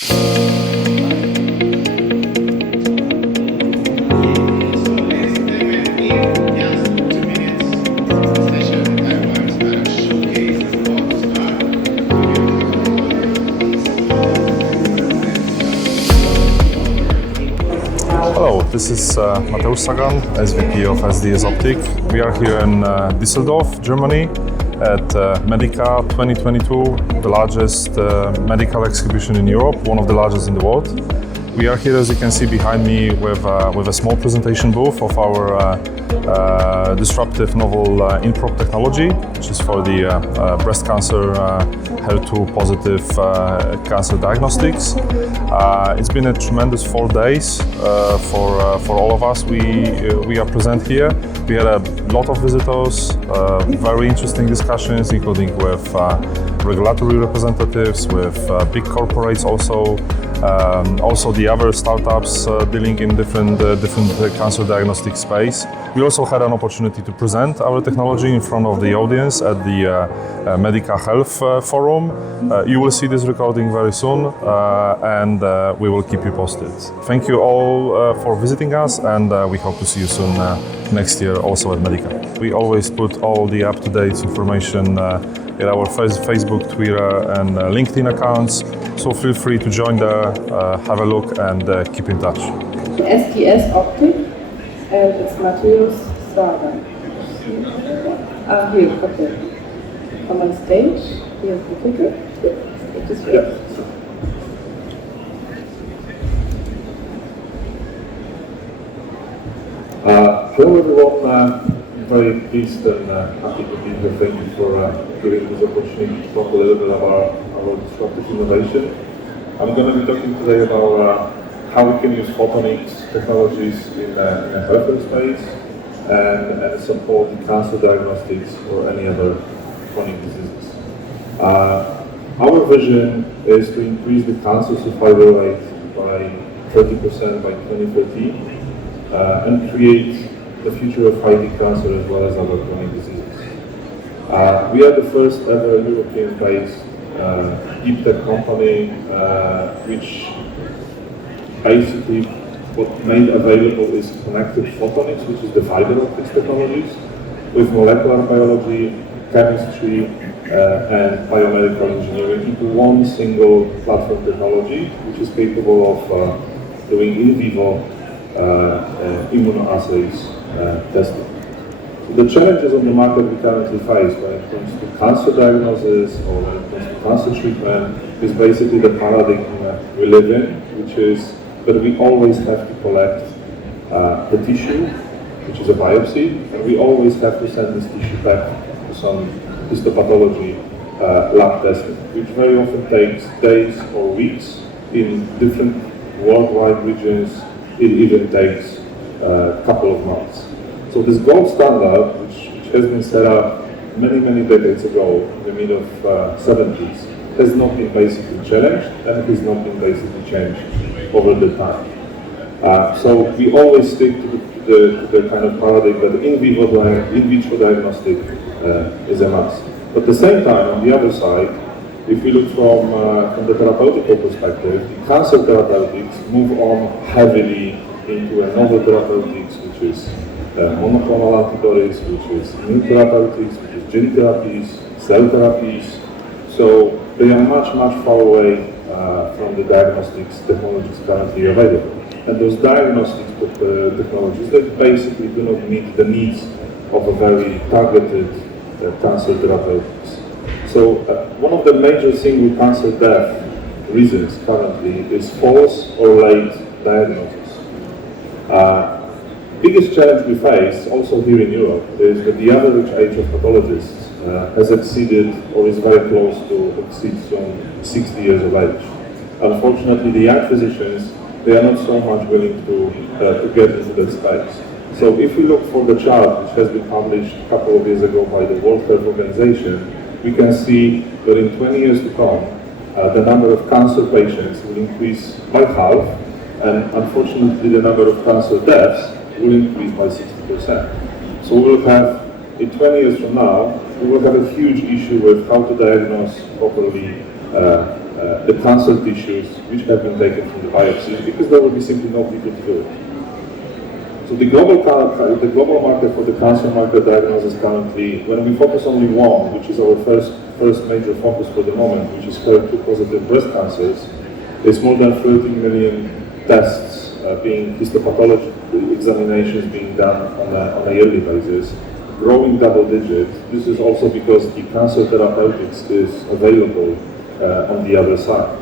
Hello, this is Sagan, SVP of SDS Optic. We are here in Düsseldorf, Germany at MEDICA 2022, the largest medical exhibition in Europe, one of the largest in the world. We are here, as you can see behind me, with a small presentation booth of our disruptive novel inPROBE technology, which is for the breast cancer HER2 positive cancer diagnostics. It's been a tremendous 4 days for all of us. We are present here. We had a lot of visitors, very interesting discussions, including with regulatory representatives, with big corporates also. Also the other startups dealing in different cancer diagnostic space. We also had an opportunity to present our technology in front of the audience at the MEDICA Health Forum. You will see this recording very soon, and we will keep you posted. Thank you all for visiting us, and we hope to see you soon next year also at MEDICA. We always put all the up-to-date information in our Facebook, Twitter, and LinkedIn accounts. So feel free to join there, have a look, and keep in touch. SDS Optic and its materials Sagan. Here, okay. On my stage, here's the ticket. It is here. Hello everyone, I'm very pleased and happy to be here. Thank you for giving this opportunity to talk a little bit about our disruptive innovation. I'm going to be talking today about how we can use photonics technologies in a healthcare space and support cancer diagnostics or any other chronic diseases. Our vision is to increase the cancer survival rate by 30% by 2030 and create the future of fighting cancer as well as other chronic diseases. We are the first ever European-based deep tech company, which basically what made available is connected photonics, which is the fiber optics technologies, with molecular biology, chemistry, and biomedical engineering into one single platform technology, which is capable of doing in vivo immunoassays testing. So the challenges on the market we currently face when it comes to cancer diagnosis or when it comes to cancer treatment is basically the paradigm we live in, which is that we always have to collect the tissue, which is a biopsy, and we always have to send this tissue back to some histopathology lab testing, which very often takes days or weeks in different worldwide regions. It even takes a couple of months. So this gold standard, which has been set up many decades ago, in the mid of 70s, has not been basically challenged and has not been basically changed over the time. So we always stick to the kind of paradigm that in vitro diagnostic is a must. But at the same time, on the other side, if we look from the therapeutical perspective, the cancer therapeutics move on heavily into a novel therapeutics, which is monoclonal antibodies, which is immune therapeutics, which is gene therapies, cell therapies. So they are much far away from the diagnostics technologies currently available. And those diagnostics technologies, they basically do not meet the needs of a very targeted cancer therapeutics. So one of the major single cancer death reasons currently is false or late diagnosis. Biggest challenge we face also here in Europe is that the average age of pathologists has exceeded or is very close to exceed some 60 years of age. Unfortunately, the young physicians, they are not so much willing to get into that space. So if we look for the chart, which has been published a couple of years ago by the World Health Organization, we can see that in 20 years to come, the number of cancer patients will increase by half, and unfortunately the number of cancer deaths will increase by 60%. So we will have, in 20 years from now, we will have a huge issue with how to diagnose properly the cancer tissues which have been taken from the biopsy, because there will be simply no people to do it. So the global market for the cancer marker diagnosis currently, when we focus only one, which is our first major focus for the moment, which is HER2 positive breast cancers, there's more than 13 million tests being histopathology examinations being done on a yearly basis, growing double digit. This is also because the cancer therapeutics is available on the other side.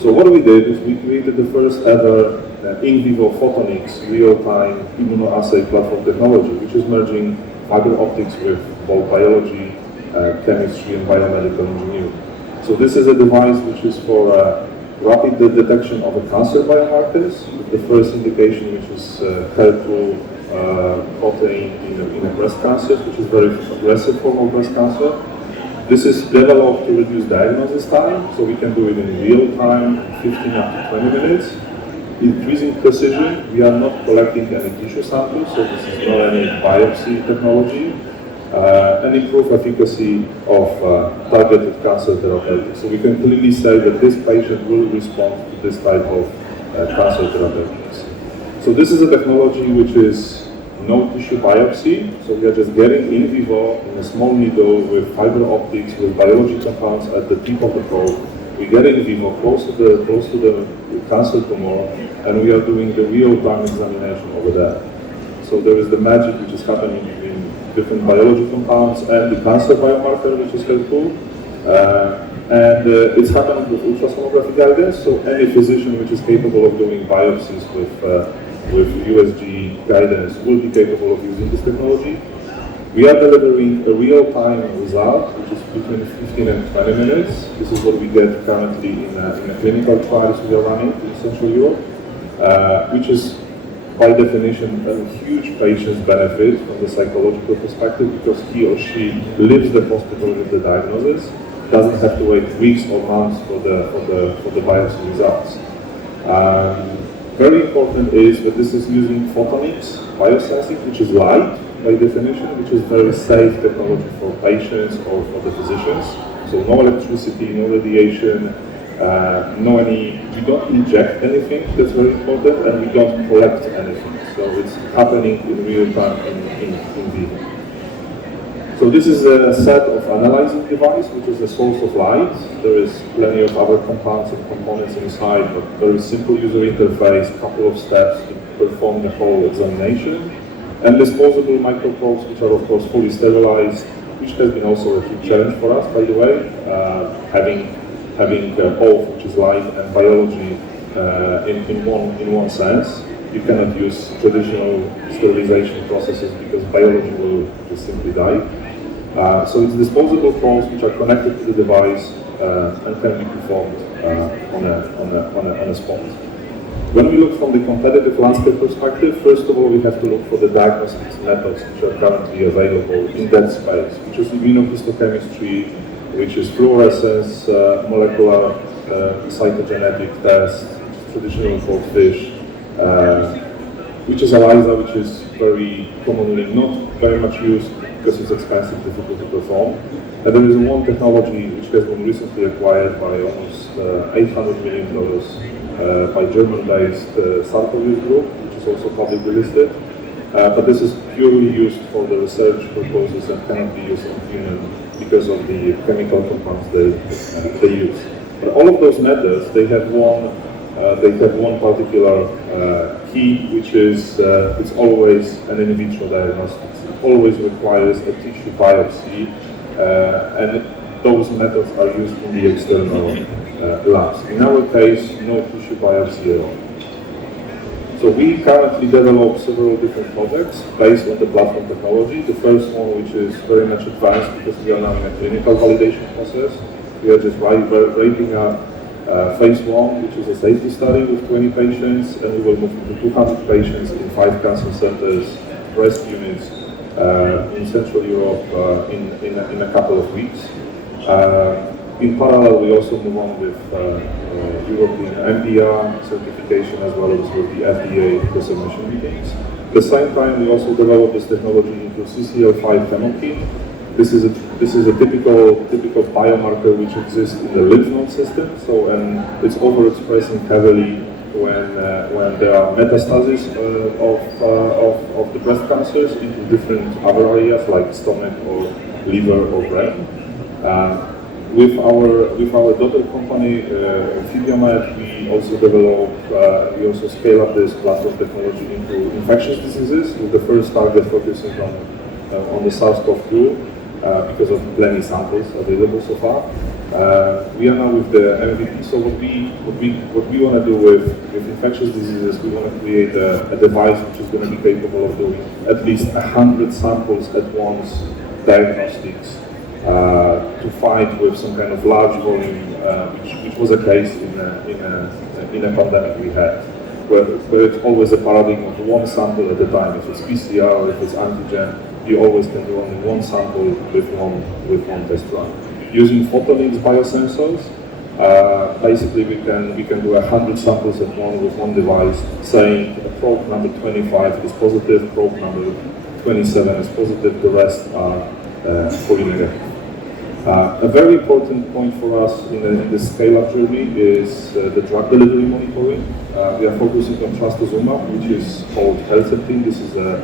So what we did is we created the first ever in vivo photonics real-time immunoassay platform technology, which is merging fiber optics with both biology, chemistry, and biomedical engineering. So this is a device which is for rapid detection of a cancer biomarkers. The first indication, which is HER2 protein in a breast cancer, which is very aggressive form of breast cancer. This is developed to reduce diagnosis time, so we can do it in real time, 15 up to 20 minutes. Increasing precision, we are not collecting any tissue samples, so this is not any biopsy technology, and improve efficacy of targeted cancer therapeutics. So we can clearly say that this patient will respond to this type of cancer therapeutics. So this is a technology which is no tissue biopsy, so we are just getting in vivo in a small needle with fiber optics, with biology compounds at the tip of the probe. We get in vivo close to the cancer tumor, and we are doing the real-time examination over there. So there is the magic which is happening between different biology compounds and the cancer biomarker, which is HER2. And it's happening with ultrasonography guidance, so any physician which is capable of doing biopsies with USG guidance will be capable of using this technology. We are delivering a real-time result, which is between 15 and 20 minutes. This is what we get currently in a clinical trials we are running in Central Europe, which is by definition a huge patient benefit from the psychological perspective, because he or she leaves the hospital with the diagnosis, doesn't have to wait weeks or months for the biopsy results. Very important is that this is using photonics biosensing, which is light by definition, which is very safe technology for patients or for the physicians. So no electricity, no radiation, we don't inject anything, that's very important, and we don't collect anything. So it's happening in real time in vivo. So this is a set of analyzing device, which is a source of light. There is plenty of other compounds and components inside, but very simple user interface, couple of steps to perform the whole examination. And disposable microprobes, which are of course fully sterilized, which has been also a huge challenge for us, by the way, having both, which is light and biology in one sense. You cannot use traditional sterilization processes because biology will just simply die. So it's disposable probes which are connected to the device and can be performed on a spot. When we look from the competitive landscape perspective, first of all, we have to look for the diagnostics methods which are currently available in that space, which is immunohistochemistry, which is fluorescence, molecular cytogenetic tests, traditional cold fish, which is ELISA, which is very commonly not very much used because it's expensive, difficult to perform. And there is one technology which has been recently acquired by almost $800 million by German-based Sartorius Group, which is also publicly listed. But this is purely used for the research purposes and cannot be used on human because of the chemical compounds they use. But all of those methods, they have one particular key, which is it's always an in vitro diagnostics. It always requires a tissue biopsy, and those methods are used in the external labs. In our case, no tissue biopsy at all. So we currently develop several different projects based on the platform technology. The first one, which is very much advanced because we are now in a clinical validation process. We are just wrapping up phase 1, which is a safety study with 20 patients, and we will move into 200 patients in 5 cancer centers, breast units in Central Europe in a couple of weeks. In parallel, we also move on with European MDR certification as well as with the FDA pre-submission meetings. At the same time, we also develop this technology into CCL5 chemokine. This is a This is a typical biomarker which exists in the lymph node system. So, and it's overexpressing heavily when there are metastases of the breast cancers into different other areas like stomach or liver or brain. With our daughter company, PhilioMed, we also scale up this platform technology into infectious diseases, with the first target focusing on the SARS-CoV-2 because of plenty samples available so far. We are now with the MVP. So what we want to do with infectious diseases, we want to create a device which is going to be capable of doing at least 100 samples at once, diagnostics, to fight with some kind of large volume, which was a case in a pandemic we had, where it's always a paradigm of one sample at a time. If it's PCR or if it's antigen, you always can do only one sample with one test run. Using photonics biosensors, basically we can do 100 samples at once with one device, saying probe number 25 is positive, probe number 27 is positive, the rest are fully negative. A very important point for us in the scale-up journey is the drug delivery monitoring. We are focusing on trastuzumab, which is called Herceptin. This is an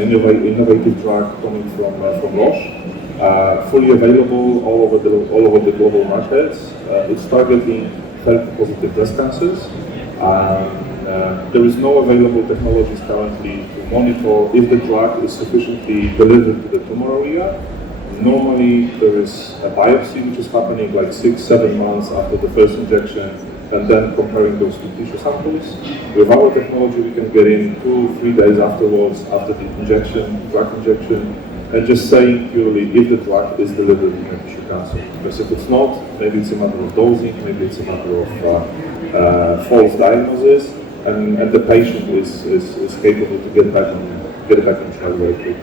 innovative drug coming from Roche, fully available all over the global markets. It's targeting HER2-positive breast cancers. There is no available technologies currently to monitor if the drug is sufficiently delivered to the tumor area. Normally, there is a biopsy which is happening like 6-7 months after the first injection, and then comparing those two tissue samples. With our technology, we can get in 2-3 days afterwards, after the drug injection, and just saying purely if the drug is delivered in a tissue cancer. Because if it's not, maybe it's a matter of dosing, maybe it's a matter of false diagnosis, and the patient is capable to get back on track very quickly.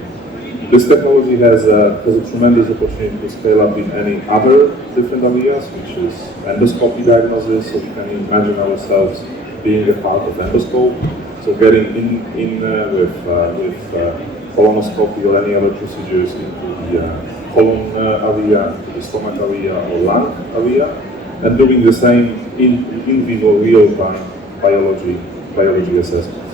This technology has a tremendous opportunity to scale up in any other different areas, which is endoscopy diagnosis. So we can imagine ourselves being a part of endoscope. So getting in with colonoscopy or any other procedures into the colon area, into the stomach area or lung area, and doing the same in vivo real-time biology assessments.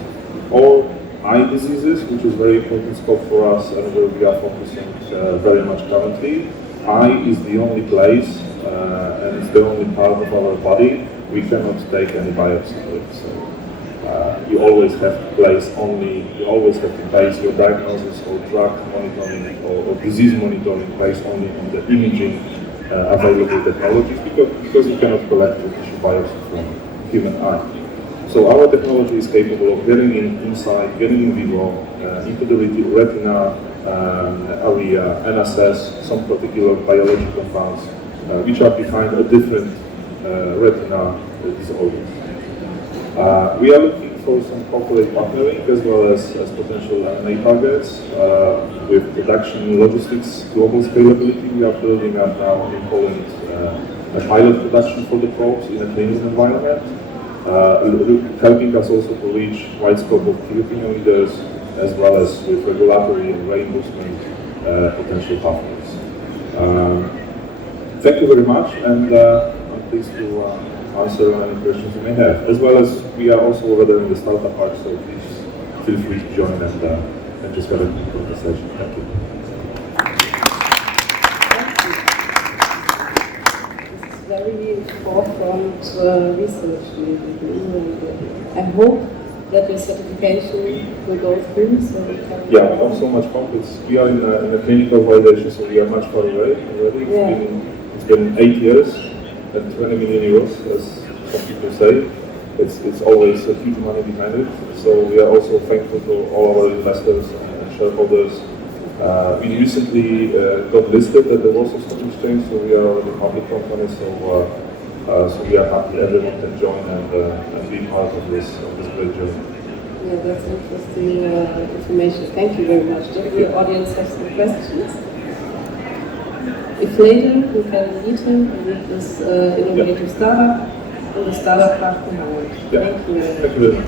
Or eye diseases, which is very important scope for us and where we are focusing very much currently. Eye is the only place and it's the only part of our body we cannot take any biopsy with. So you always have to base your diagnosis or drug monitoring or disease monitoring based only on the imaging available technologies because you cannot collect a tissue biopsy from human eye. So our technology is capable of getting inside, getting in vivo, into the retina area and assess some particular biological compounds which are behind a different retina disorders. We are looking for some corporate partnering as well as potential M&A targets with production logistics, global scalability. We are building up now in Poland a pilot production for the probes in a clinical environment. Helping us also to reach wide scope of key opinion leaders as well as with regulatory and reimbursement potential partners. Thank you very much, and I'm pleased to answer any questions you may have. As well as we are also over there in the Startup Park, so please feel free to join and just have a good conversation. Thank you. Very forefront research you're doing, and I hope that your certification will go through. So yeah, we have so much confidence. We are in a clinical validation, so we are much far away already. It's been 8 years and 20 million euros, as some people say. It's always a huge money behind it. So we are also thankful to all our investors and shareholders. We recently got listed at the Warsaw Stock Exchange, so we are already a public company. So we are happy everyone can join and be part of this great journey. Yeah, that's interesting information. Thank you very much. Does the audience have some questions? If later, we can meet him with this innovative startup on the startup platform. Yeah. Thank you. Thank you very much.